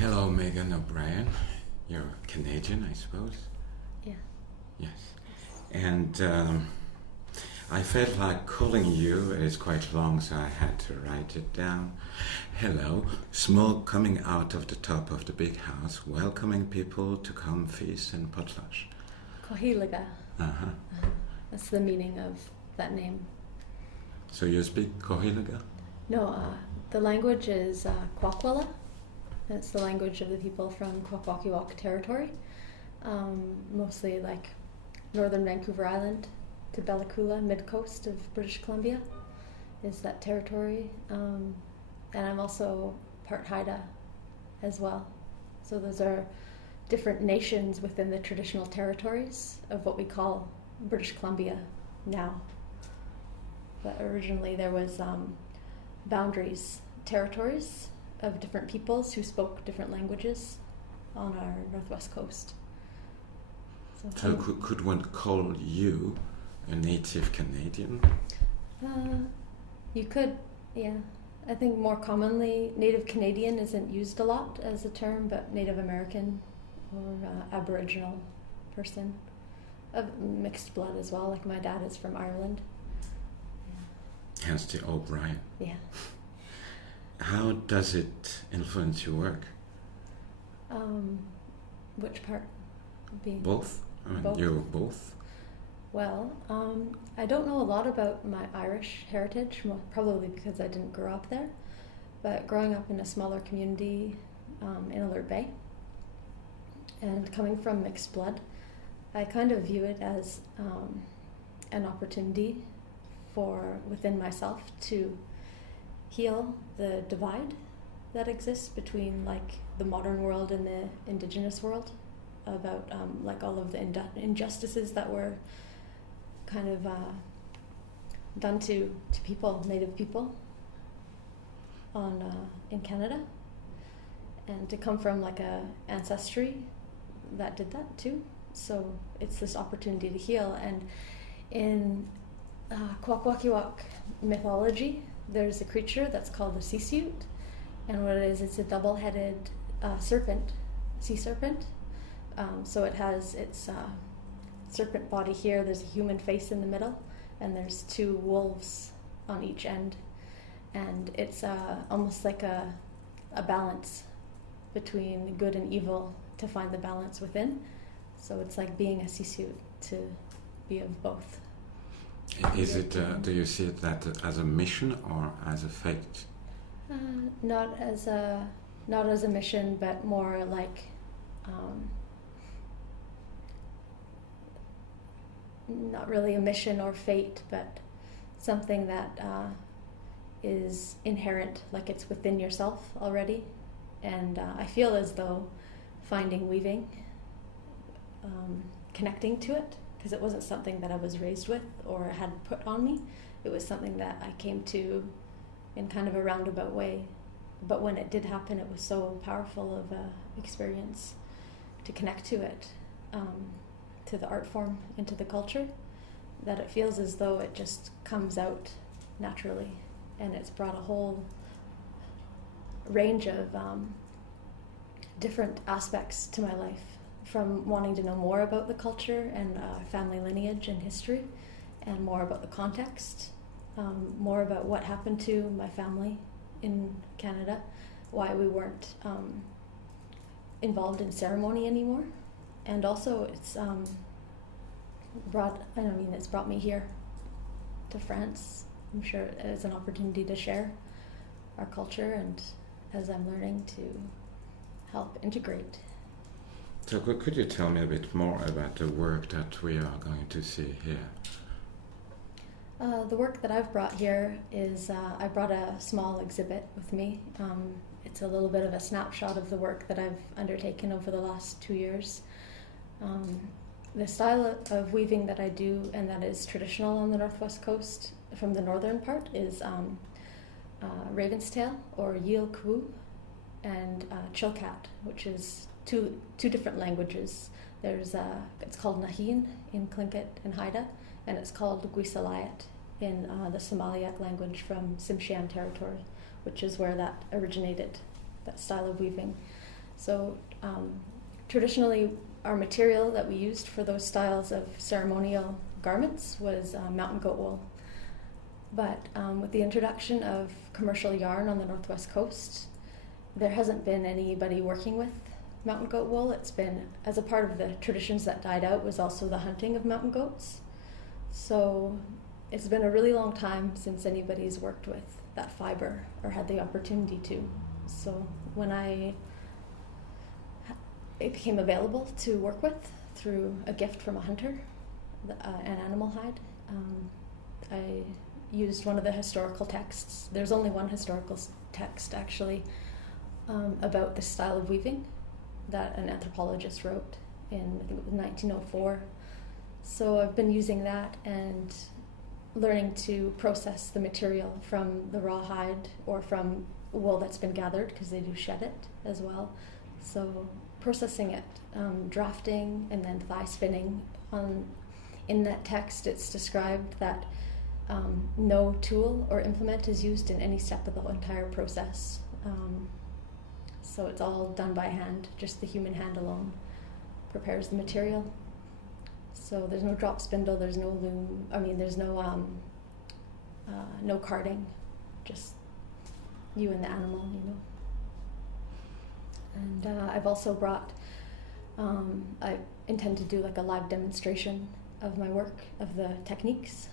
Hello, Meghaan OBrien. You're Canadian, I suppose? Yeah. Yes. And I felt like calling you. It is quite long, so I had to write it down. Hello, smoke coming out of the top of the big house, welcoming people to come feast and potlush. Kohilaga. Uh-huh. That's the meaning of that name. So you speak Kohilaga? No, the language is Kwakwala. It's the language of the people from Kwakwakiwak territory, mostly like northern Vancouver Island to Bella Coola, mid-coast of British Columbia is that territory. And I'm also part Haida as well. So those are different nations within the traditional territories of what we call British Columbia now. But originally there was boundaries, territories of different peoples who spoke different languages on our northwest coast. So could one call you a native Canadian? You could, yeah. I think more commonly Native Canadian isn't used a lot as a term, but Native American or Aboriginal person of mixed blood as well, like my dad is from Ireland. Hence the O'Brien. Yeah. How does it influence your work? Which part? Both? I mean, both. you're both? Well, I don't know a lot about my Irish heritage, probably because I didn't grow up there, but growing up in a smaller community in Alert Bay and coming from mixed blood, I kind of view it as an opportunity for within myself to heal the divide that exists between like the modern world and the Indigenous world about like all of the injustices that were kind of done to people, Native people in Canada, and to come from like a ancestry that did that too. So it's this opportunity to heal. And in Kwakwakiwak mythology, there's a creature that's called a Sisiut, and what it is, it's a double-headed serpent, sea serpent. So it has its serpent body here, there's a human face in the middle, and there's two wolves on each end. And it's almost like a balance between good and evil to find the balance within. So it's like being a Sisiut, to be of both. Is it? Do you see it that as a mission or as a fate? Not as a mission, but more like not really a mission or fate, but something that is inherent, like it's within yourself already. And I feel as though finding weaving, connecting to it, because it wasn't something that I was raised with or had put on me. It was something that I came to in kind of a roundabout way. But when it did happen, it was so powerful of an experience to connect to it, to the art form and to the culture, that it feels as though it just comes out naturally. And it's brought a whole range of different aspects to my life, from wanting to know more about the culture and family lineage and history, and more about the context, more about what happened to my family in Canada, why we weren't involved in ceremony anymore. And also it's brought me here to France, I'm sure, as an opportunity to share our culture, and as I'm learning to help integrate. So could you tell me a bit more about the work that we are going to see here? The work that I've brought here is, I brought a small exhibit with me. It's a little bit of a snapshot of the work that I've undertaken over the last 2 years. The style of weaving that I do, and that is traditional on the northwest coast from the northern part, is Raven's Tail or Yeel Kwu, and Chilkat, which is two different languages. There's it's called Nahin in Tlingit and Haida, and it's called Gwisalayat in the Somaliac language from Tsimshian territory, which is where that originated, that style of weaving. So traditionally, our material that we used for those styles of ceremonial garments was mountain goat wool. But with the introduction of commercial yarn on the northwest coast, there hasn't been anybody working with mountain goat wool. It's been, as a part of the traditions that died out, was also the hunting of mountain goats. So it's been a really long time since anybody's worked with that fiber or had the opportunity to. So when it became available to work with through a gift from a hunter, an animal hide, I used one of the historical texts. There's only one historical text actually about this style of weaving that an anthropologist wrote in, I think it was 1904. So I've been using that and learning to process the material from the raw hide or from wool that's been gathered, because they do shed it as well. So processing it, drafting, and then thigh spinning. In that text, it's described that no tool or implement is used in any step of the entire process. So it's all done by hand. Just the human hand alone prepares the material. So there's no drop spindle, there's no loom, there's no no carding, just you and the animal, And I've also brought, I intend to do like a live demonstration of my work, of the techniques.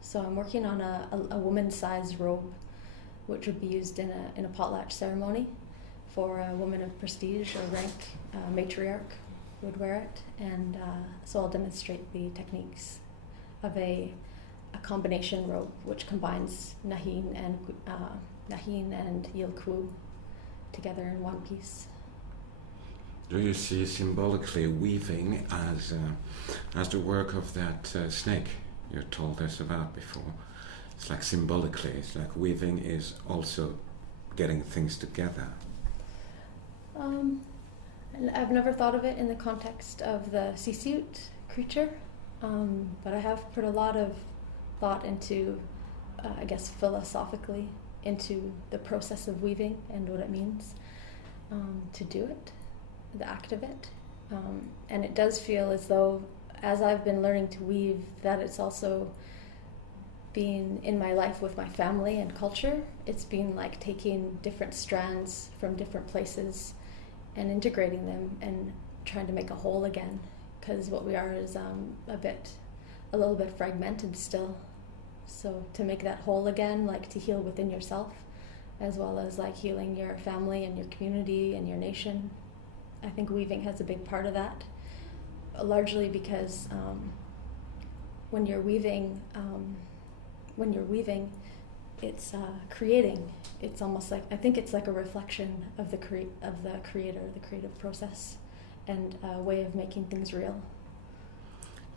So I'm working on a woman's size robe, which would be used in a potlatch ceremony for a woman of prestige or rank, matriarch would wear it. And so I'll demonstrate the techniques of a combination robe, which combines nahin and yilku together in one piece. Do you see symbolically weaving as the work of that snake you told us about before? It's like symbolically, it's like weaving is also getting things together. And I've never thought of it in the context of the sea-suit creature, but I have put a lot of thought into, I guess philosophically, into the process of weaving and what it means to do it, the act of it. And it does feel as though, as I've been learning to weave, that it's also been in my life with my family and culture. It's been like taking different strands from different places and integrating them and trying to make a whole again, because what we are is a little bit fragmented still. So to make that whole again, like to heal within yourself, as well as like healing your family and your community and your nation, I think weaving has a big part of that, largely because when you're weaving, it's creating. It's almost like, I think it's like a reflection of the creator, the creative process, and a way of making things real.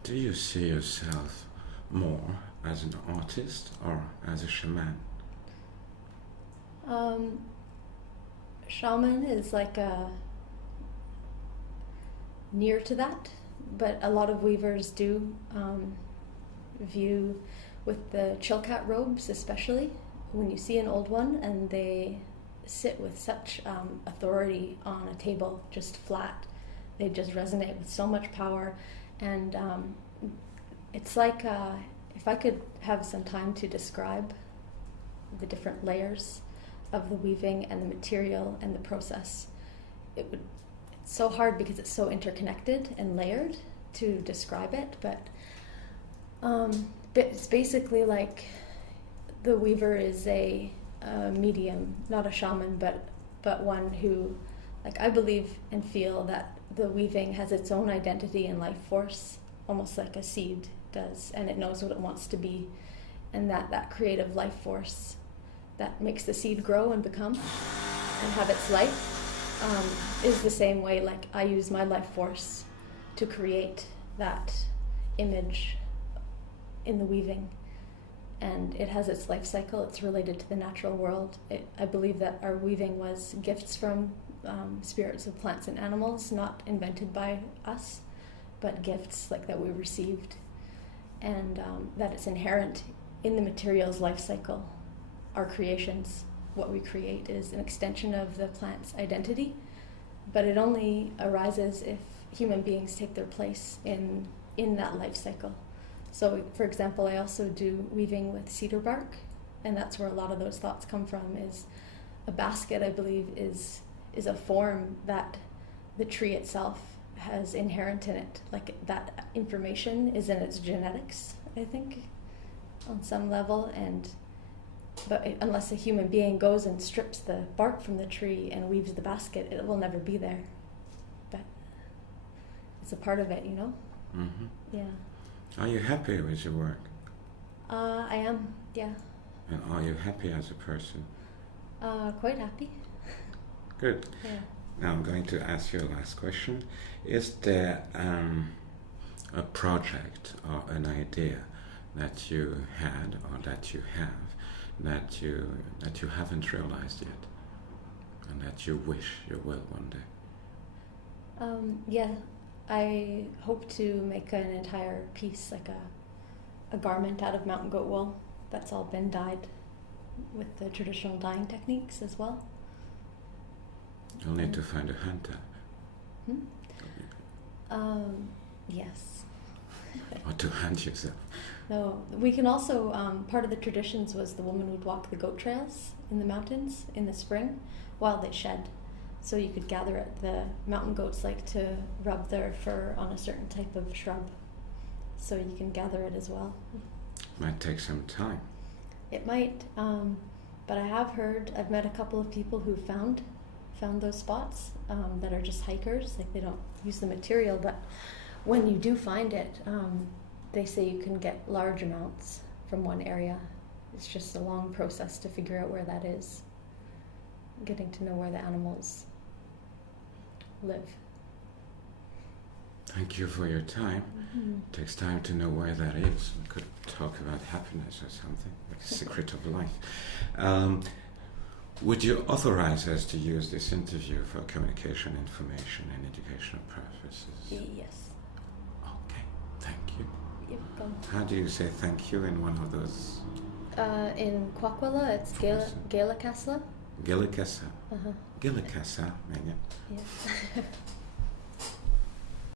Do you see yourself more as an artist or as a shaman? Shaman is like near to that, but a lot of weavers do view with the chilkat robes, especially when you see an old one and they sit with such authority on a table, just flat. They just resonate with so much power. And it's like, if I could have some time to describe the different layers of the weaving and the material and the process, it's so hard because it's so interconnected and layered to describe it, but it's basically like the weaver is a medium, not a shaman, but one who, like, I believe and feel that the weaving has its own identity and life force, almost like a seed does, and it knows what it wants to be, and that creative life force that makes the seed grow and become and have its life is the same way, like, I use my life force to create that image in the weaving, and it has its life cycle. It's related to the natural world. I believe that our weaving was gifts from spirits of plants and animals, not invented by us, but gifts like that we received, and that it's inherent in the material's life cycle. Our creations, what we create, is an extension of the plant's identity, but it only arises if human beings take their place in that life cycle. So, for example, I also do weaving with cedar bark, and that's where a lot of those thoughts come from. Is a basket, I believe, is a form that the tree itself has inherent in it. Like that information is in its genetics, I think, on some level. But unless a human being goes and strips the bark from the tree and weaves the basket, it will never be there. But it's a part of it, you know? Mm-hmm. Yeah. Are you happy with your work? I am, yeah. And are you happy as a person? Quite happy. Good. Yeah. Now I'm going to ask you a last question. Is there a project or an idea that you had or that you have that you haven't realized yet, and that you wish you will one day? Yeah, I hope to make an entire piece, like a garment out of mountain goat wool that's all been dyed with the traditional dyeing techniques as well. You'll need to find a hunter. Yes. Or to hunt yourself. No, we can also, part of the traditions was the woman would walk the goat trails in the mountains in the spring while they shed. So you could gather it. The mountain goats like to rub their fur on a certain type of shrub. So you can gather it as well. Might take some time. It might, but I have heard, I've met a couple of people who found those spots that are just hikers. Like they don't use the material, but when you do find it, they say you can get large amounts from one area. It's just a long process to figure out where that is, getting to know where the animals live. Thank you for your time. Mm-hmm. It takes time to know where that is. We could talk about happiness or something, like a secret of life. Would you authorize us to use this interview for communication, information, and educational purposes? Yes. Okay, thank you. You're welcome. How do you say thank you in one of those? In Kwakwala, it's Gaelicasla. Gilikasa. Uh-huh. Gilikasa, Meghaan. Yes.